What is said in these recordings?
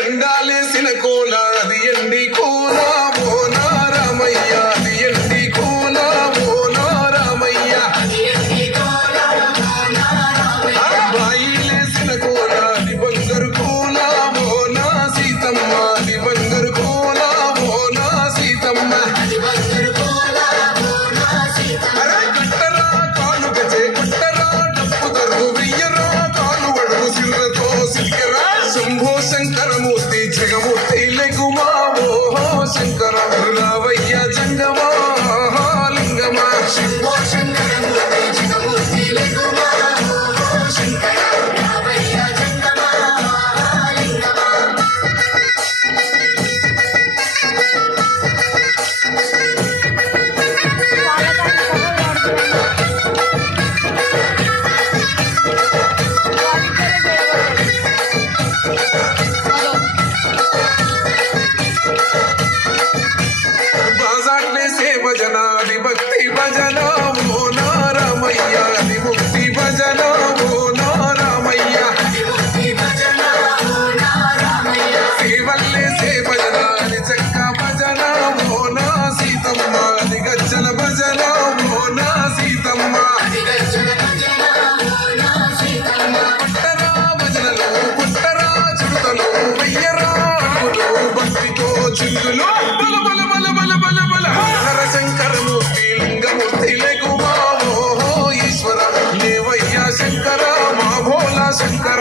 ఎండాలేసిన కోల అది ఎండి కోల ఓ నారామయ్య, అది ఎండి కోల ఓ నారామయ్య. బాయిలేసిన కోల అది బంగారు కోల ఓ నా సీతమ్మ, అది బంగారు కోల ఓ నా సీతమ్మ. కట్టరా కాలు గజే కొట్టరా డప్పు తరుగు వెయ్యరా కాలు వడుగు సిర్రతో సిరికెరా. శంభో శంకరమూర్తి జగమూర్తి లెగుమా ఓహో శంకర రావయ్య జంగమా లింగమా. శంభో శంకరమూర్తి జగమూర్తి లెగుమా ఓహో శంకర రావయ్య జంగమా లింగమా. భజన అది భక్తి భజన ఓ నారామయ్య, అది ముక్తి భజన ఓ నారామయ్య. శ్రీవల్లే సే భజన అది చక్క భజన ఓ నా సీతమ్మ, అది గజ్జల భజన ఓ నా సీతమ్మ. పుట్టరా భజనలు పుట్టరా చుట్టలు వెయ్యరా అడుగులు భక్తితో చిందులు బల బల బల బల బల బల. శంకరమూర్తి లింగమూర్తి లెగుమా ఓహో ఈశ్వర దేవయ్య శంకర మా భోలా శంకర.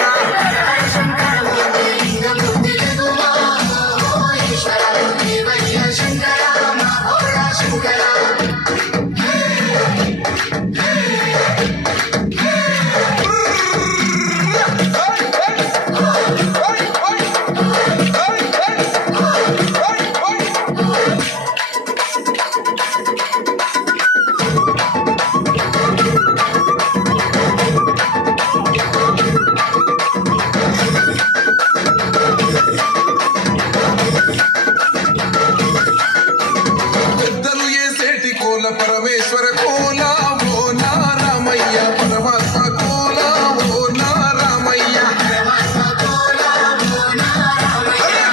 పరమేశ్వర కోల ఓ నారామయ్య, పరమాత్మ కోల ఓ నారామయ్య.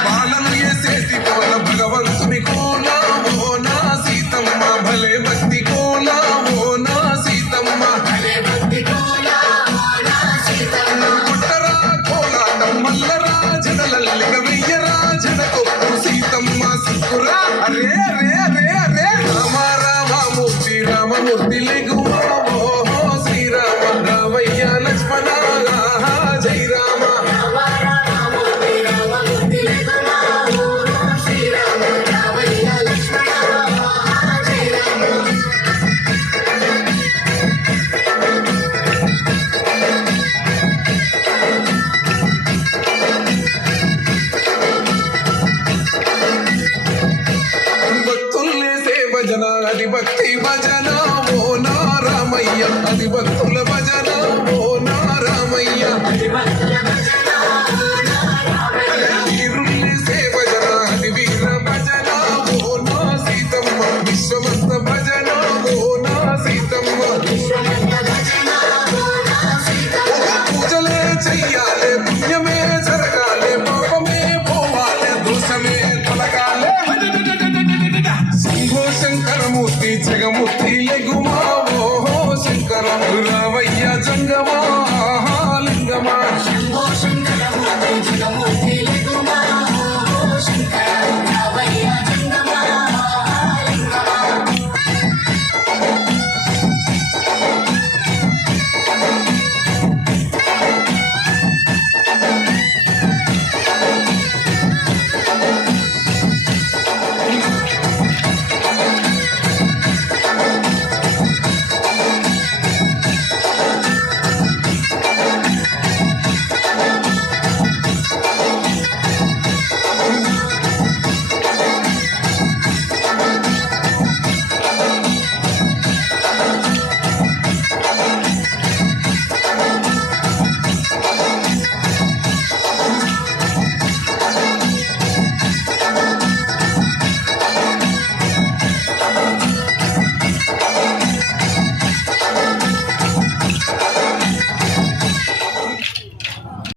బాలను ఏసేటి కోల భగవంతుని కోల ఓ నా సీతమ్మ, భలే భక్తి కోల ఓ నా సీతమ్మ. పుట్టరా కోలాటం మల్లరా జడలల్లిగ వెయ్యరా జడకొప్పు సీతమ్మ సిక్కురా. అరే అరే అరే అరే రామారామూర్తి రామమూర్తి లెగుమా ఓహో శ్రీరామ రావయ్య లక్ష్మణ జై రామ. భజన అది భక్తి భజన ఓ నారామయ్య, అది భక్తుల భజన ఓ నారామయ్య. వీరుల్లేసే భజన అది వీర భజన ఓ నా సీతమ్మ, విశ్వమస్త భజన ఓ నా సీతమ్మ. పూజలే చెయ్యాలే పుణ్యమే జరగాలే పాపమే పోవాలే దోషమే తొలగాలే. శంభో శంకరమూర్తి జగమూర్తి లెగుమా